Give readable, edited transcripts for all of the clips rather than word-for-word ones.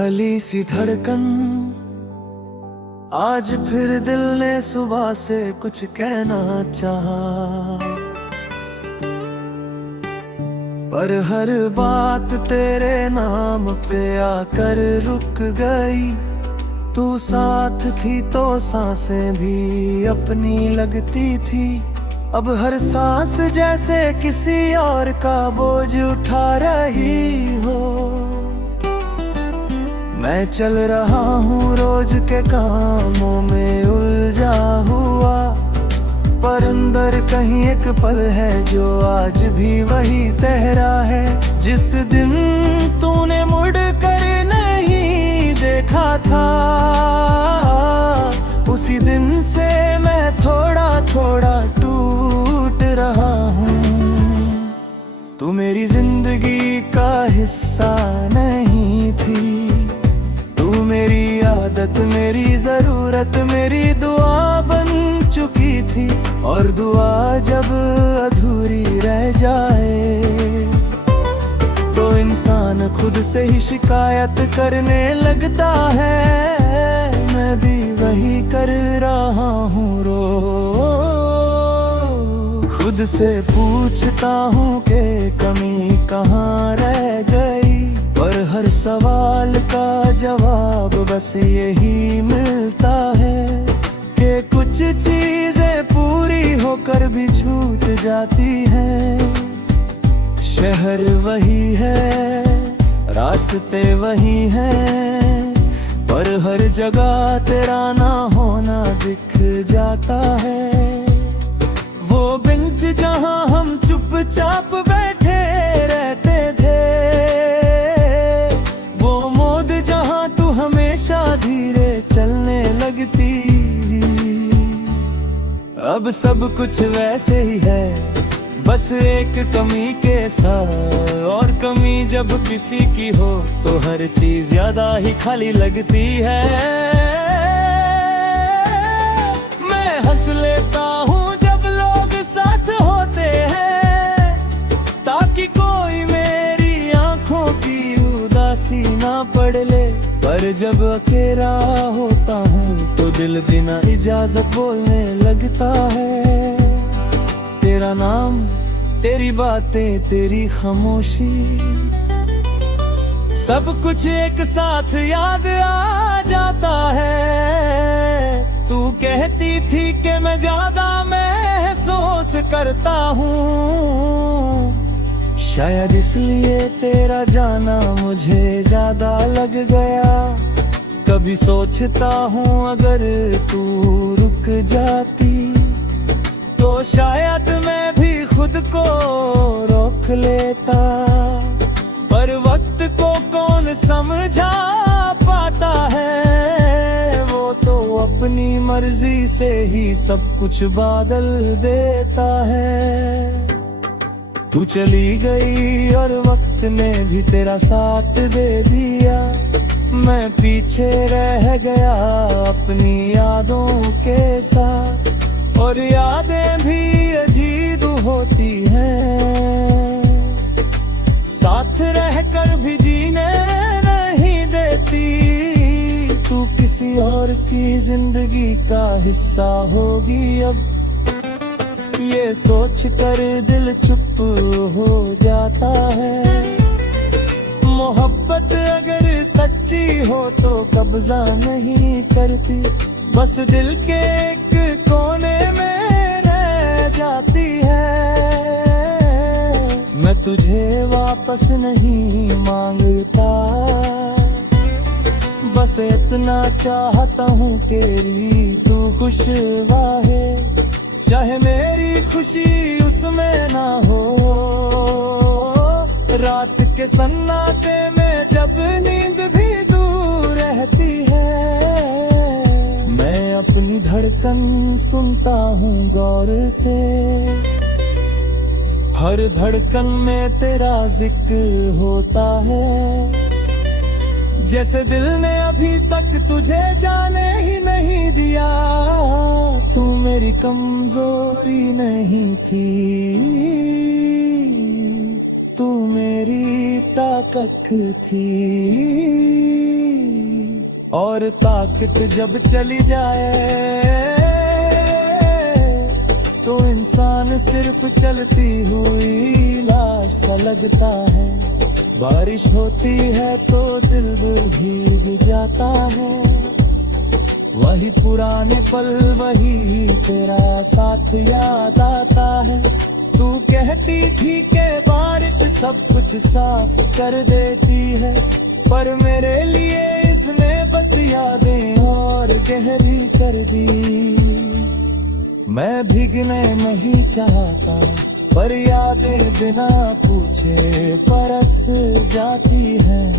हली सी धड़कन, आज फिर दिल ने सुबह से कुछ कहना चाहा, पर हर बात तेरे नाम पे आकर रुक गई। तू साथ थी तो सांसें भी अपनी लगती थी, अब हर सांस जैसे किसी और का बोझ उठा रही हो। मैं चल रहा हूँ रोज के कामों में उलझा हुआ, पर अंदर कहीं एक पल है जो आज भी वही तेरा है। जिस दिन तूने मुड़ कर नहीं देखा था, उसी दिन से मैं थोड़ा थोड़ा टूट रहा हूँ। तू मेरी जिंदगी का हिस्सा नहीं थी, तू मेरी आदत, मेरी जरूरत, मेरी दुआ बन चुकी थी। और दुआ जब अधूरी रह जाए तो इंसान खुद से ही शिकायत करने लगता है। मैं भी वही कर रहा हूँ रोज, खुद से पूछता हूँ कि कमी कहाँ रह गई, पर हर सवाल का जवाब बस यही मिलता है कि कुछ चीजें पूरी होकर भी छूट जाती हैं। शहर वही है, रास्ते वही हैं, पर हर जगह तेरा ना होना दिख जाता है। वो बेंच जहाँ हम चुपचाप बैठे रहते थे, वो मोड़ जहाँ तू हमेशा धीरे चलने लगती, अब सब कुछ वैसे ही है, बस एक कमी के साथ। और कमी जब किसी की हो तो हर चीज ज्यादा ही खाली लगती है। मैं हंस लेता हूँ जब लोग साथ होते हैं, ताकि कोई मेरी आंखों की उदासी ना पढ़ ले, पर जब अकेला होता हूँ तो दिल बिना इजाजत बोलने लगता है। तेरा नाम, तेरी बातें, तेरी खामोशी, सब कुछ एक साथ याद आ जाता है। तू कहती थी कि मैं ज्यादा महसूस करता हूँ, शायद इसलिए तेरा जाना मुझे ज्यादा लग गया। कभी सोचता हूँ अगर तू रुक जाती तो शायद मैं भी खुद को रोक लेता, पर वक्त को कौन समझा पाता है। वो तो अपनी मर्जी से ही सब कुछ बदल देता है। तू चली गई और वक्त ने भी तेरा साथ दे दिया, मैं पीछे रह गया अपनी यादों के साथ। और यादें भी अजीब होती हैं, साथ रहकर भी जीने नहीं देती। तू किसी और की जिंदगी का हिस्सा होगी अब, ये सोच कर दिल चुप हो जाता है। मोहब्बत अगर सच्ची हो तो कब्जा नहीं करती, बस दिल के एक कोने में रह जाती है। मैं तुझे वापस नहीं मांगता, बस इतना चाहता हूँ कि तू खुश रहे, चाहे मेरी खुशी उसमें ना हो। रात के सन्नाटे में जब नींद भी दूर रहती है, मैं अपनी धड़कन सुनता हूँ गौर से। हर धड़कन में तेरा जिक्र होता है, जैसे दिल ने अभी तक तुझे जाने ही नहीं दिया। तू मेरी कमजोरी नहीं थी, तू मेरी ताकत थी। और ताकत जब चली जाए तो इंसान सिर्फ चलती हुई लाश सा लगता है। बारिश होती है तो दिल भीग जाता है। वही पुराने पल, वही तेरा साथ याद आता है। तू कहती थी कि बारिश सब कुछ साफ कर देती है, पर मेरे लिए इसने बस यादें और गहरी कर दी। मैं भीगने नहीं चाहता, पर यादें बिना पूछे बरस जाती हैं,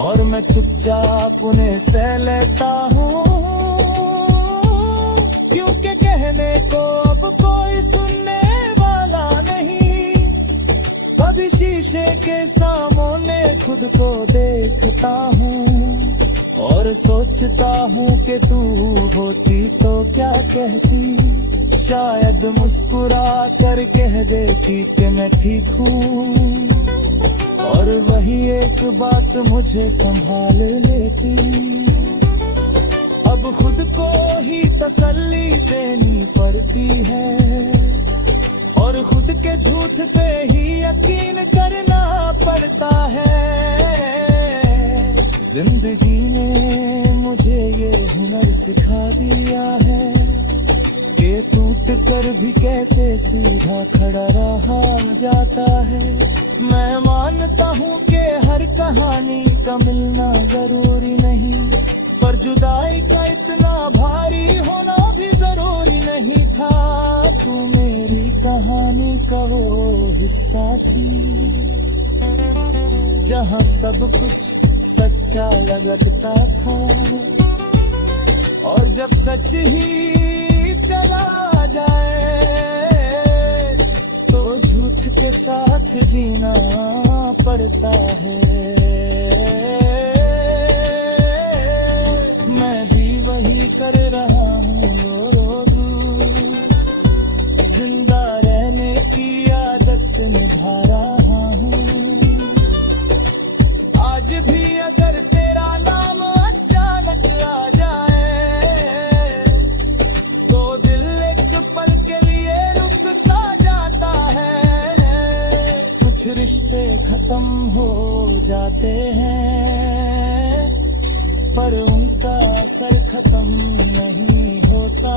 और मैं चुपचाप उन्हें सह लेता हूँ, क्योंकि कहने को अब कोई सुनने वाला नहीं। कभी शीशे के सामने खुद को देखता हूँ और सोचता हूँ कि तू होती तो क्या कहती। शायद मुस्कुरा कर कह देती कि मैं ठीक हूँ, और वही एक बात मुझे संभाल लेती। अब खुद को ही तसल्ली देनी पड़ती है, और खुद के झूठ पे ही यकीन करना पड़ता है। जिंदगी ने मुझे ये हुनर सिखा दिया है कि टूट कर भी कैसे सीधा खड़ा रहा जाता है। मैं मानता हूँ कि हर कहानी का मिलना जरूरी नहीं, पर जुदाई का इतना भारी होना भी जरूरी नहीं था। तू मेरी कहानी का वो हिस्सा थी, जहाँ सब कुछ सच्चा लगता था, और जब सच ही चला जाए तो झूठ के साथ जीना पड़ता है। मैं भी वही कर रहा हूँ रोज, जिंदा रहने की आदत निभा रहा हूँ। आज भी अगर तेरा नाम अचानक आ जाए तो दिल एक पल के लिए रुक सा जाता है। कुछ रिश्ते खत्म हो जाते हैं, पर उनका असर खत्म नहीं होता।